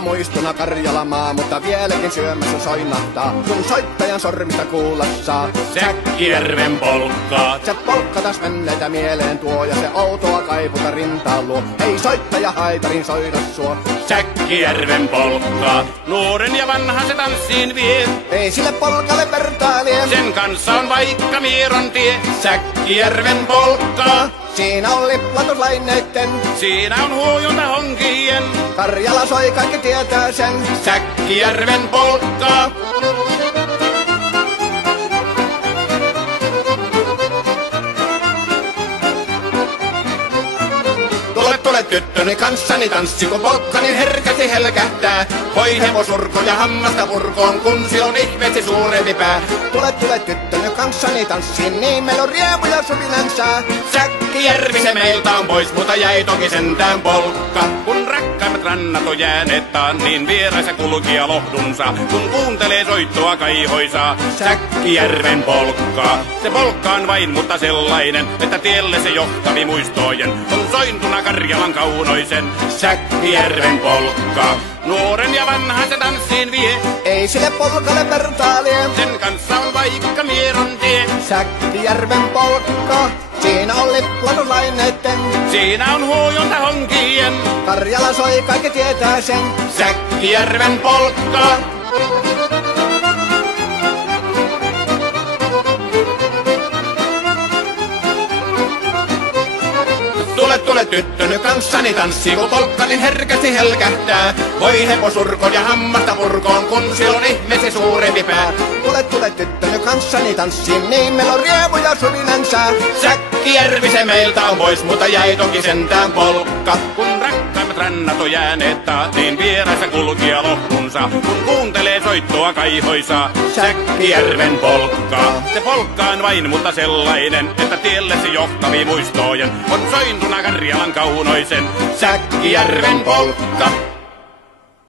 Muutama muistuna Karjalamaa, mutta vieläkin syömässä soinnahtaa, kun soittajan sormista kuulla saa. Säkkijärven polkkaa. Se polkka taas menneitä mieleen tuo, ja se outoa kaiputa rintaan luo. Ei soittaja haitarin soida suo. Säkkijärven polkkaa. Nuoren ja vanhan se tanssiin vie. Ei sille polkalle vertailie. Sen kanssa on vaikka Mieron tie. Säkkijärven polkkaa. Siinä on liplatuslaineitten. Siinä on huojunta honkien. Karjala soi, kaikki tietää sen. Säkkijärven polkkaa. Tule tyttöni kanssani tanssi, kun polkkani herkästi helkähtää. Hoi hevosurko ja hammasta purkoon, kun silloin ihmeesti suurempi pää. Tule tyttöni kanssani tanssi, niin meillä on riemu ja suvinansaa. Säkkijärvi se meiltä on pois, mutta jäi toki sentään polkka. Kun rakkaimmat rannat on jääneet taan, niin vieraisa kulkija lohdunsa. Kun kuuntelee soittoa kaihoisaa, Säkkijärven polkkaa. Se polkka on vain, mutta sellainen, että tielle se johtavi muistojen. On sointuna Karjalan kaunoisen, Säkkijärven polkkaa. Nuoren ja vanhan se tanssiin vie. Ei sille polkalle vertailie. Sen kanssa on vaikka Mieron tie. Säkkijärven polkka. Siinä on liplatuslaineitten. Siinä on huojunta honkien. Karjala soi, kaikki tietää sen. Säkkijärven polkkaa. Tule tyttöni kanssani tanssi, kun polkkani herkästi helkähtää. Voi hevosurko ja hammasta purkoon, kun silloin ihmeesi suurempi pää. Tule tyttöni kanssani tanssi, niin meillä on riemu ja suvinansaa. Säkkijärvi se meiltä on pois, mutta jäi toki sentään polkka. Kun rakkaimmat rannat on jääneet taas, niin vieraissa kulkija lohdunsa. Kun kuuntelee soittoa kaihoisaa, Säkkijärven polkkaa. Se polkka on vain, mutta sellainen, että tielle se johtavi muistojen. On sointuna Karjalan kaunoisen, Säkkijärven polkka.